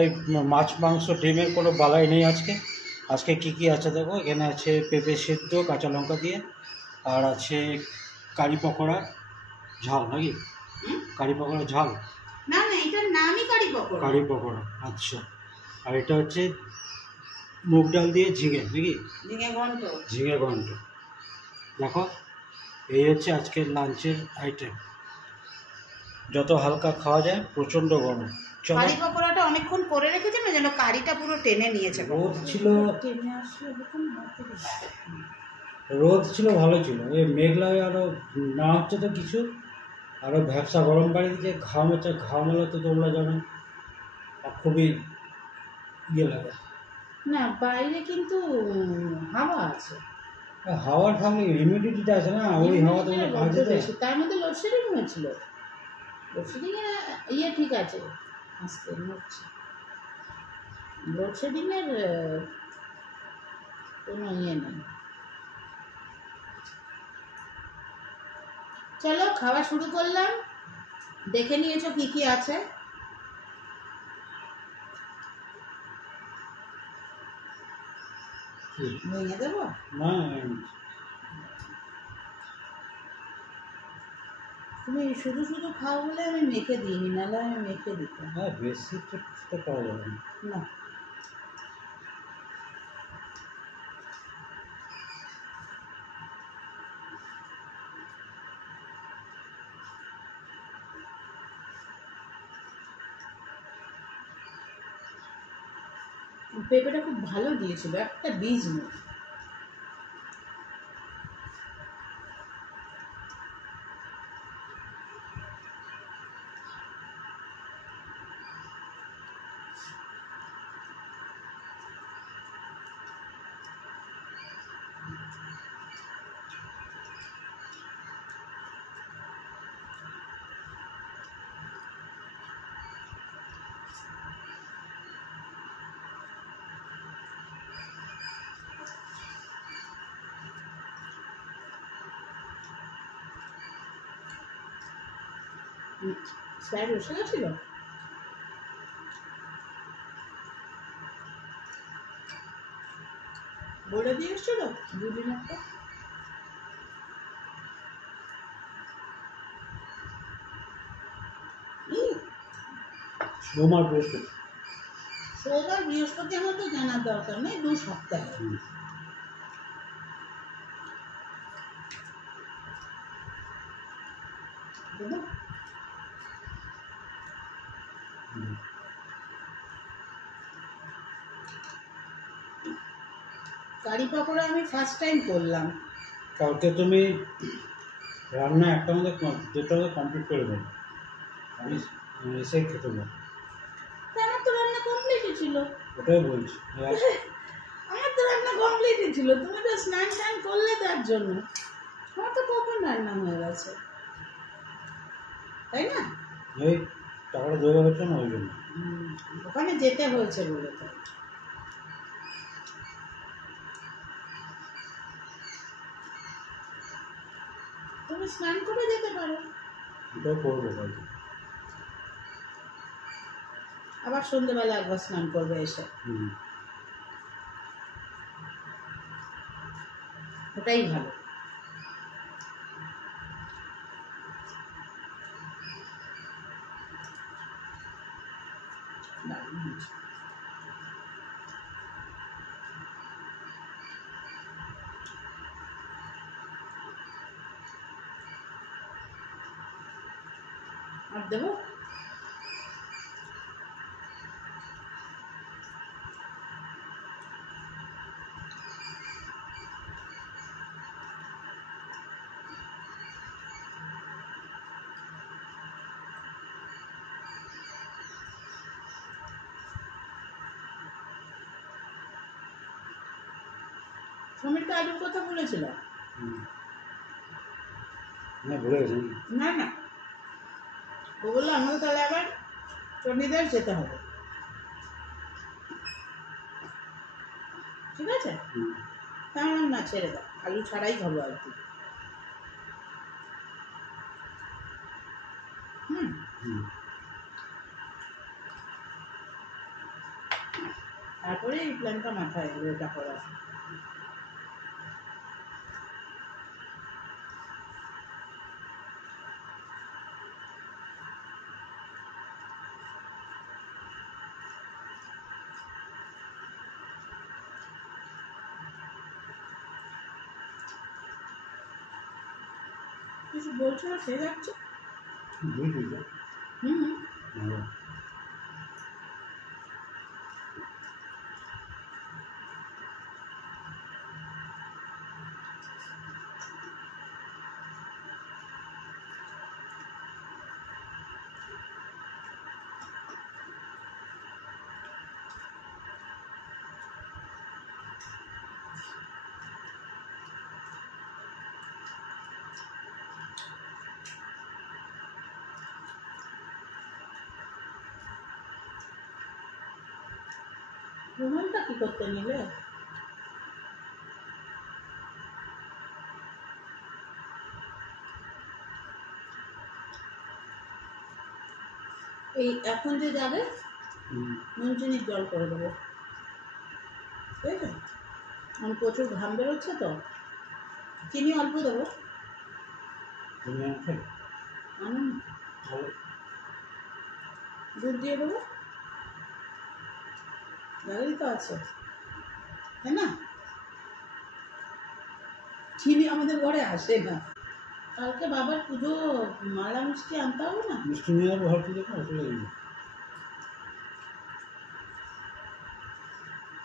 তাই মাছ মাংস ডিমের কোনো বালাই নেই আজকে। আজকে কি কি আছে দেখো, এখানে আছে পেঁপে সিদ্ধ কাঁচা লঙ্কা দিয়ে, আর আছে কারি পকোড়া ঝাল, নাকি কারি পকোড়া ঝাল? না না, এটার নামই কারি পকোড়া। কারি পকোড়া, আচ্ছা। আর এটা হচ্ছে মুগ ডাল দিয়ে ঝিঙে, নাকি ঝিঙে ঘন্ট। দেখো, এই হচ্ছে আজকের লাঞ্চের আইটেম। যত হালকা খাওয়া যায়, প্রচণ্ড গরম। কারি পকোড়াটা অনেকক্ষণ করে রেখেছে না, যেন কারিটা পুরো টেনে নিয়েছে। রোদ ছিল, রোদ ছিল, ভালো ছিল। এই মেঘলা আরো না হচ্ছে তো কিছু, আরো ভ্যাবসা গরম বাড়ি দিচ্ছে। ঘামালে তো তোমরা জানো খুবই ইয়ে লাগে। না, বাইরে কিন্তু হাওয়া আছে। হাওয়া থাকলে হিউমিডিটিটা আছে না, ওই হাওয়া তো বাজে। তার মধ্যে লোডশেডিং হয়েছিল। লোডশেডিং ইয়ে ঠিক আছে, আজকে হচ্ছে লোডশেডিং এর কোনো ইয়ে নেই। চলো খাওয়া শুরু করলাম। দেখে নিয়েছো কি কি আছে। ভেঙে দেবো না, তুমি শুধু শুধু খাও বলে আমি মেখে দিইনি, নাহলে আমি মেখে দিতাম। হ্যাঁ, বেশি তো পাওয়া যাবে না। পেঁপেটা খুব ভালো দিয়েছিল, একটা বীজ নেই। স্যার বসে গেছিল। বলে দিয়ে এসছিল দুদিন একটা। সোমবার বৃহস্পতি, সোমবার বৃহস্পতি আমার তো জানার দরকার নেই, 2 সপ্তাহ। কারি পকোড়া আমি ফার্স্ট টাইম করলাম। কালকে তুমি রান্না একটা মধ্যে যেটা কমপ্লিট করে দেবে, আমি এসে খেতে পারবো। আমার তো রান্না কমপ্লিটই ছিল। ওটাই বলছি, আমার তো রান্না কমপ্লিটই ছিল, তুমি তো স্নান টান করলে তার জন্য। আমার তো কখন রান্না হয়ে গেছে, তাই না? এই টাকাটা দেওয়া হচ্ছে না, ওই জন্য ওখানে যেতে হয়েছে বলে তো। তুমি স্নান করে যেতে পারো। এটাও করবো কালকে। আবার সন্ধ্যেবেলা একবার স্নান করবে এসে। ওটাই ভালো। আর দেবো? সমীরকে আলুর কথা বলেছিল না, ভুলে গেছি। না না, ও বললো আমাকে তাহলে আবার চণ্ডীদাস যেতে হবে, ঠিক আছে? তাহলে না, ছেড়ে দাও, আলু ছাড়াই খাবো আর কি। তারপরে এই প্ল্যানটা মাথায় এলো এটা করার। কিছু বলছো না, খেয়ে যাচ্ছে। হুম। রুমালটা কি করতে নিলে? এই এখন যে যাবে নুন চিনির জল করে দেবো, ঠিক আছে? আমি প্রচুর ঘাম বেরোচ্ছে তো, চিনি অল্প দেবো। আনুন, দুধ দিয়ে দেবো, গাড়ি তো আছে, তাই না? চিনি আমাদের ঘরে আসে না। কালকে বাবার পুজো, মালা মিষ্টি আনতে হবে না? মিষ্টি নিয়ে যাবো, ঘর পুজো করে চলে যাবো।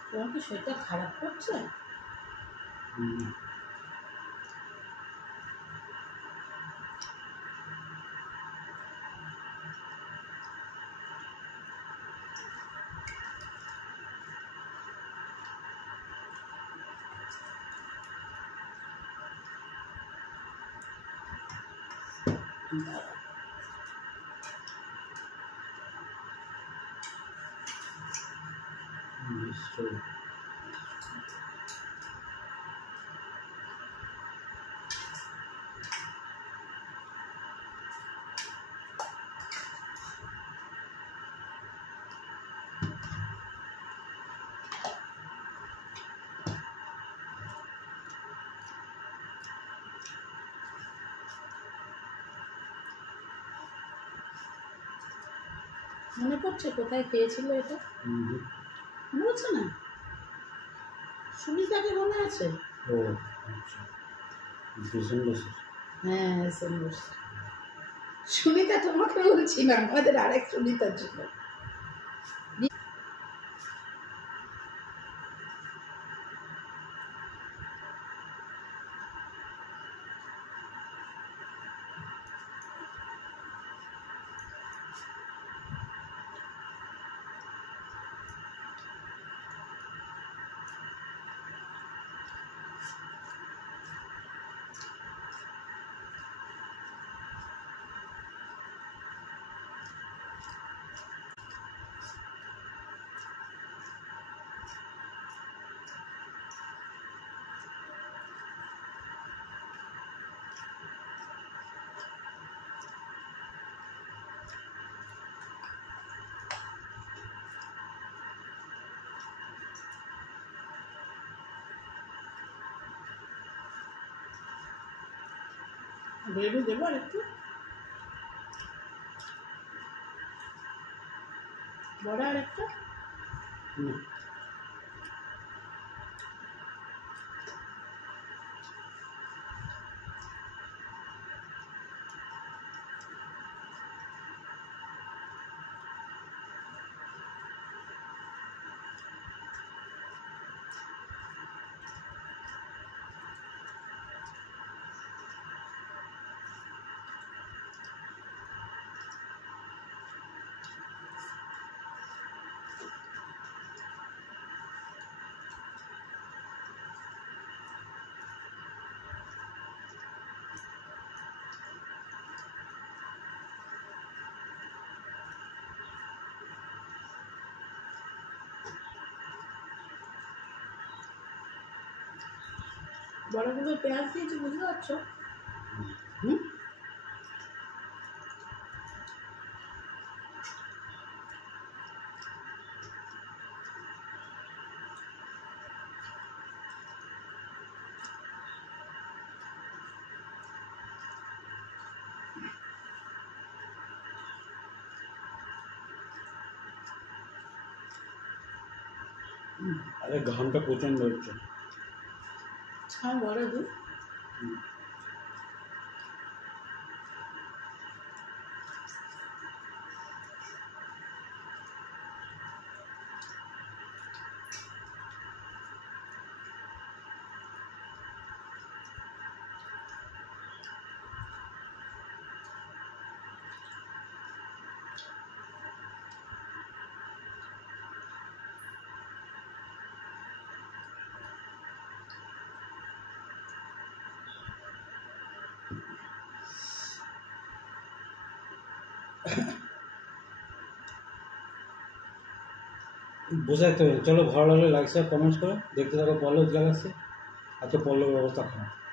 তোমার কি শরীরটা খারাপ করছে? মনে পড়ছে কোথায় খেয়েছিল এটা? মনে পড়ছে না? সুনিতাকে মনে আছে? ও আচ্ছা, হ্যাঁ, সুনিতা তোমাকে বলছি না, আমাদের আরেক সুনিতা ছিল। গ্রেভি দেবো আর একটু, বড় আর একটা। বড়গুলো পেঁয়াজ দিয়েছি, বুঝতে পারছো? হুম। আরে ঘামটা প্রচণ্ড হচ্ছে। ছাও বড় দুধ বসে থাকতে হবে। চলো, ভালো লাগলে লাইক শেয়ার কমেন্টস করো, দেখতে থাকো পল্লব গ্যালাক্সি। আজকে পল্লবের অবস্থা খারাপ।